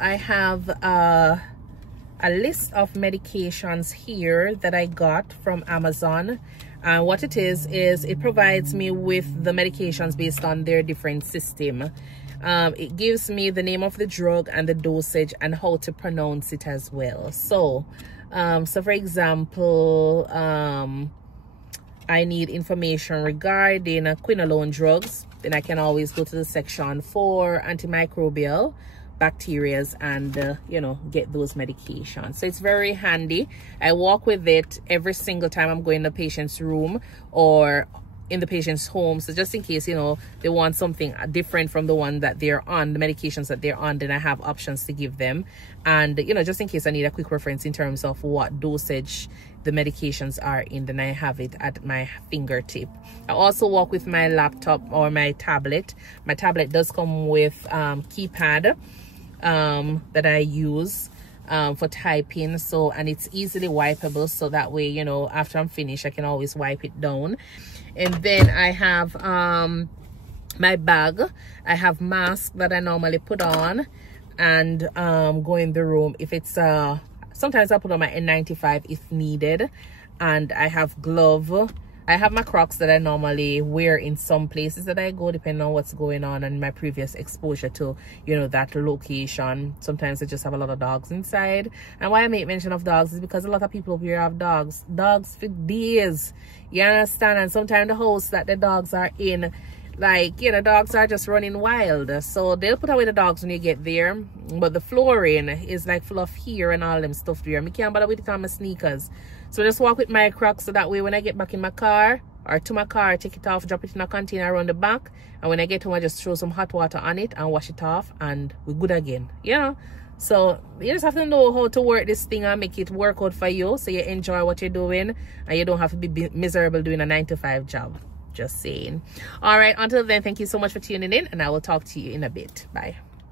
I have a list of medications here that I got from Amazon. What it is it provides me with the medications based on their different system. It gives me the name of the drug and the dosage and how to pronounce it as well. So for example, I need information regarding quinolone drugs, then I can always go to the section for antimicrobial bacterias and you know, get those medications. So it's very handy. I walk with it every single time I'm going to the patient's room or in the patient's home, so just in case, you know, they want something different from the one that they're on, the medications that they're on, then I have options to give them. And you know, just in case I need a quick reference in terms of what dosage the medications are in, then I have it at my fingertip. I also walk with my laptop or my tablet. My tablet does come with keypad that I use for typing, so, and it's easily wipeable, so that way, you know, after I'm finished I can always wipe it down. And then I have my bag. I have mask that I normally put on and go in the room. If it's sometimes I put on my N95 if needed, and I have glove. I have my Crocs that I normally wear in some places that I go, depending on what's going on and my previous exposure to, you know, that location. Sometimes I just have a lot of dogs inside. And why I make mention of dogs is because a lot of people here have dogs for days, you understand? And sometimes the house that the dogs are in, like, you know, dogs are just running wild, so they'll put away the dogs when you get there, but the flooring is like full of hair and all them stuff there. I can't bother with it on my sneakers, so I just walk with my Crocs, so that way when I get back in my car or to my car, I take it off, drop it in a container around the back, and when I get home I just throw some hot water on it and wash it off, and we're good again, you know. So you just have to know how to work this thing and make it work out for you, so you enjoy what you're doing and you don't have to be miserable doing a 9-to-5 job. Just saying. All right, until then, thank you so much for tuning in, and I will talk to you in a bit. Bye.